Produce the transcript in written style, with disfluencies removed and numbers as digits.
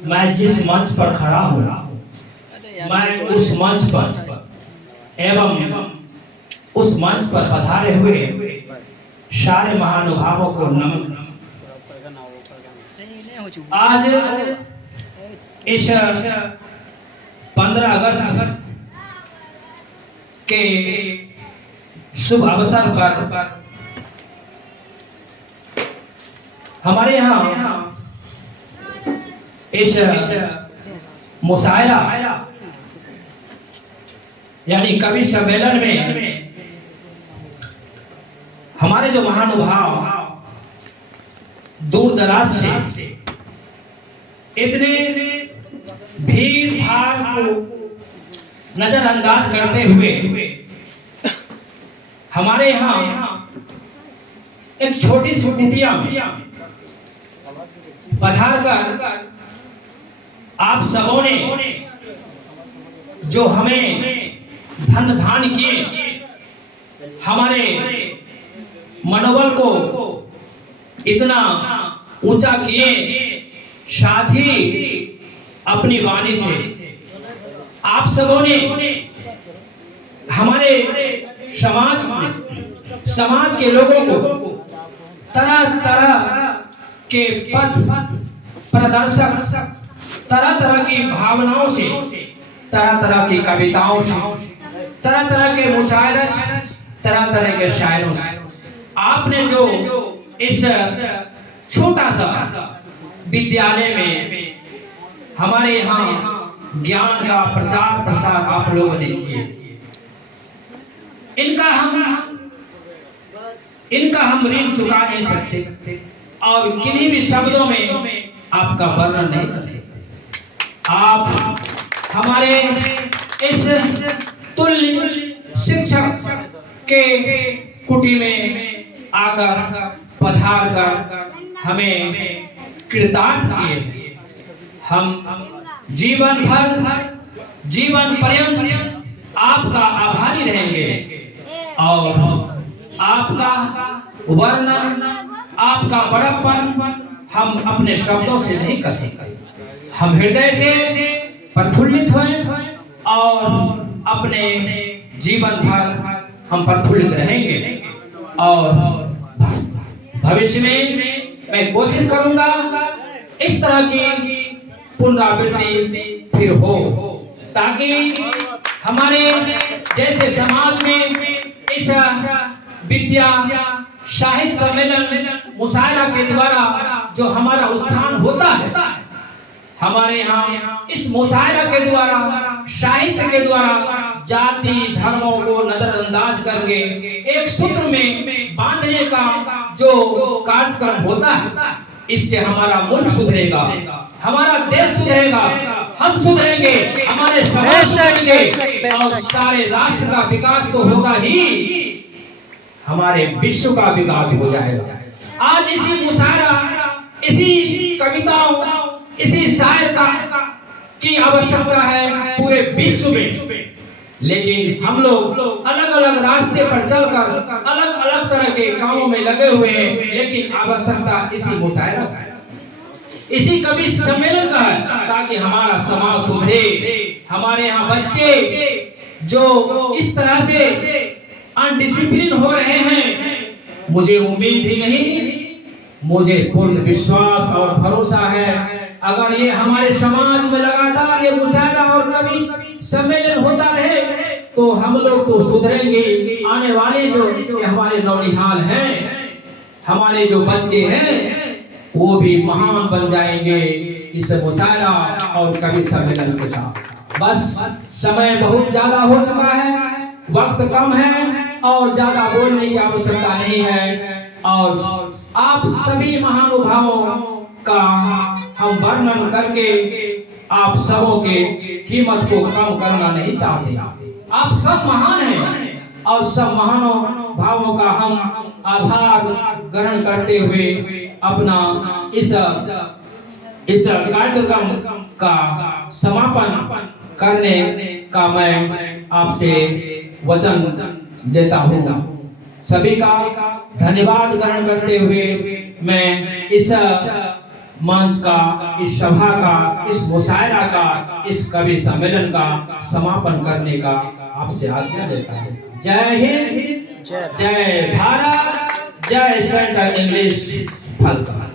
मैं जिस मंच पर खड़ा हूँ, मैं उस मंच पर एवं उस मंच पर पधारे हुए सारे महानुभावों को नमन। आज इस 15 अगस्त के शुभ अवसर पर हमारे यहाँ इस मुशायरा यानी कवि सम्मेलन में हमारे जो महानुभाव दूर दराज से इतने भीड़ भाड़ को नजरअंदाज करते हुए हमारे यहाँ एक छोटी सी कुटिया में पधार कर आप सबों ने जो हमें धन धान किए, हमारे मनोबल को इतना ऊंचा किए, साथ ही अपनी वाणी से आप सबों ने हमारे समाज के लोगों को तरह तरह के पथ प्रदर्शक, तरह तरह की भावनाओं से, तरह तरह की कविताओं से, तरह तरह के मुशायरे से, तरह तरह के शायरों से आपने जो इस छोटा सा विद्यालय में हमारे यहाँ ज्ञान का प्रचार प्रसार आप लोगों ने किए, इनका हम ऋण चुका नहीं सकते और किन्हीं भी शब्दों में आपका वर्णन नहीं कर सकते। आप हमारे इस तुल्य शिक्षक के कुटी में आकर पधार कर हमें कृतार्थ किए। हम जीवन पर्यंत आपका आभारी रहेंगे और आपका वर्णन, आपका बड़प्पन हम अपने शब्दों से नहीं कर सकते। हम हृदय से प्रफुल्लित हुए और अपने जीवन भर हम प्रफुल्लित रहेंगे और भविष्य में मैं कोशिश करूंगा इस तरह की पुनरावृत्ति फिर हो, ताकि हमारे जैसे समाज में इस विद्या साहित्य सम्मेलन मुशायरा के द्वारा जो हमारा उत्थान होता है, हमारे यहाँ इस मुशायरा के द्वारा, साहित्य के द्वारा जाति धर्मों को नजरअंदाज करके एक सूत्र में बांधने का जो कार्यक्रम होता है, इससे हमारा मुल्क सुधरेगा, हमारा देश सुधरेगा, हम सुधरेंगे, हमारे समाज सुधरेंगे और सारे राष्ट्र का विकास तो होगा ही, हमारे विश्व का विकास हो जाएगा। आज इसी मुशायरा, इसी कविताओं, इसी शायर की आवश्यकता है पूरे विश्व में, लेकिन हम लोग अलग अलग रास्ते पर चलकर अलग अलग तरह के कामों में लगे हुए हैं, लेकिन आवश्यकता इसी मुशायरा का है, इसी कवि सम्मेलन का है, ताकि हमारा समाज सुधरे। हमारे यहाँ बच्चे जो इस तरह से अनडिसिप्लिन हो रहे हैं, मुझे उम्मीद ही नहीं, मुझे पूर्ण विश्वास और भरोसा है, अगर ये हमारे समाज में लगातार ये मुशायरा और कवि सम्मेलन होता रहे तो हम लोग तो सुधरेंगे। आने वाले जो हमारे नौनिहाल हैं, हमारे जो बच्चे हैं, वो भी महान बन जाएंगे इस मुशायरा और कवि सम्मेलन के साथ। बस समय बहुत ज्यादा हो चुका है, वक्त कम है और ज्यादा बोलने की आवश्यकता नहीं है, और आप सभी महानुभावों का हम वर्णन करके आप सबों के कीमत को कम करना नहीं चाहते। आप सब महान हैं और सब महानुभावों का हम आभार ग्रहण करते हुए अपना इस कार्यक्रम का समापन करने का मैं आपसे वचन देता हूँ। सभी का धन्यवाद ग्रहण करते हुए मैं इस मंच का, इस सभा का, इस मुशायरा का, इस कवि सम्मेलन का समापन करने का आपसे आज्ञा लेता है। जय हिंद, जय भारत, जय सेंट्रल इंग्लिश फलका।